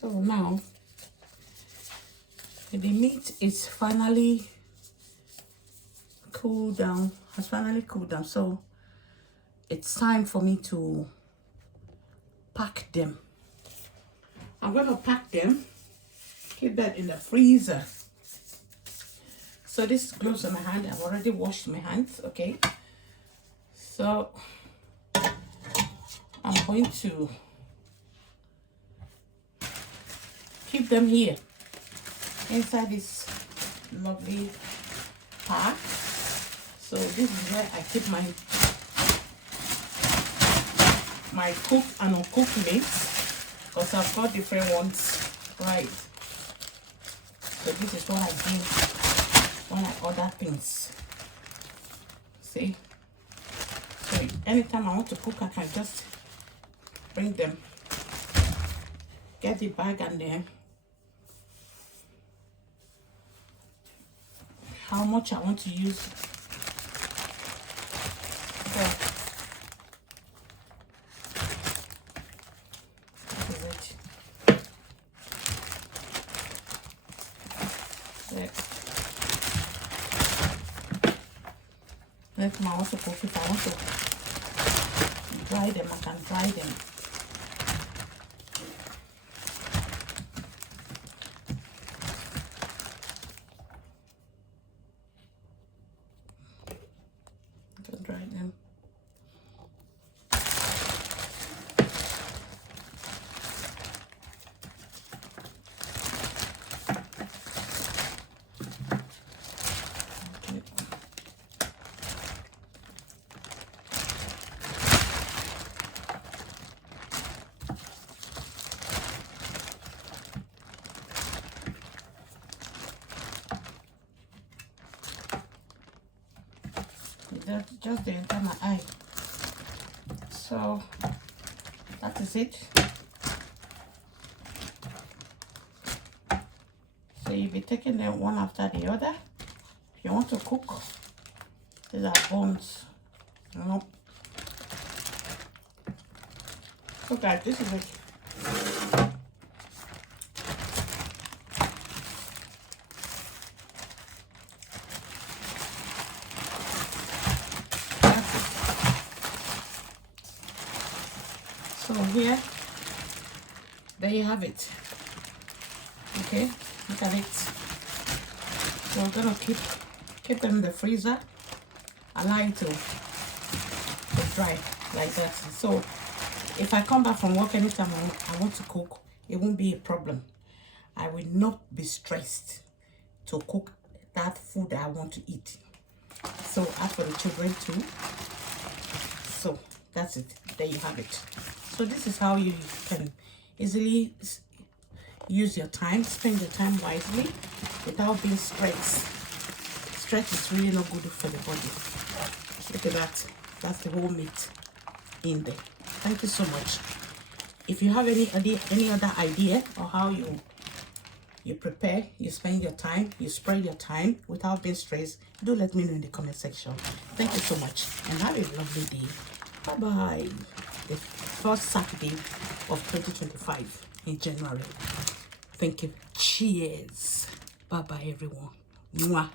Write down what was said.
So now the meat is finally cooled down, so it's time for me to pack them. I'm going to pack them, keep that in the freezer. So this is gloves on my hand. I've already washed my hands, okay? So I'm going to keep them here inside this lovely pack. So this is where I keep my cooked and uncooked meats, because I've got different ones, right? So this is what I do when I order things. See? So anytime I want to cook, I can just bring them, get the bag, and then how much I want to use. There. This is it. There. Let me also cook. If I want to dry them, I can dry them. Just the enter my eye. So that is it. So you'll be taking them one after the other. If you want to cook, these are bones. No. So guys, this is it. So here, there you have it. Okay, look at it. So we're gonna keep them in the freezer, allow it to dry like that. So if I come back from work anytime I want to cook, it won't be a problem. I will not be stressed to cook that food that I want to eat. So as for the children too. So that's it. There you have it. So this is how you can easily use your time, spend your time wisely without being stressed. Stress is really not good for the body. Look at that. That's the whole meat in there. Thank you so much. If you have any other idea or how you prepare, you spend your time, you spread your time without being stressed, do let me know in the comment section. Thank you so much and have a lovely day. Bye bye. The first Saturday of 2025 in January. Thank you. Cheers. Bye bye everyone. Mwah.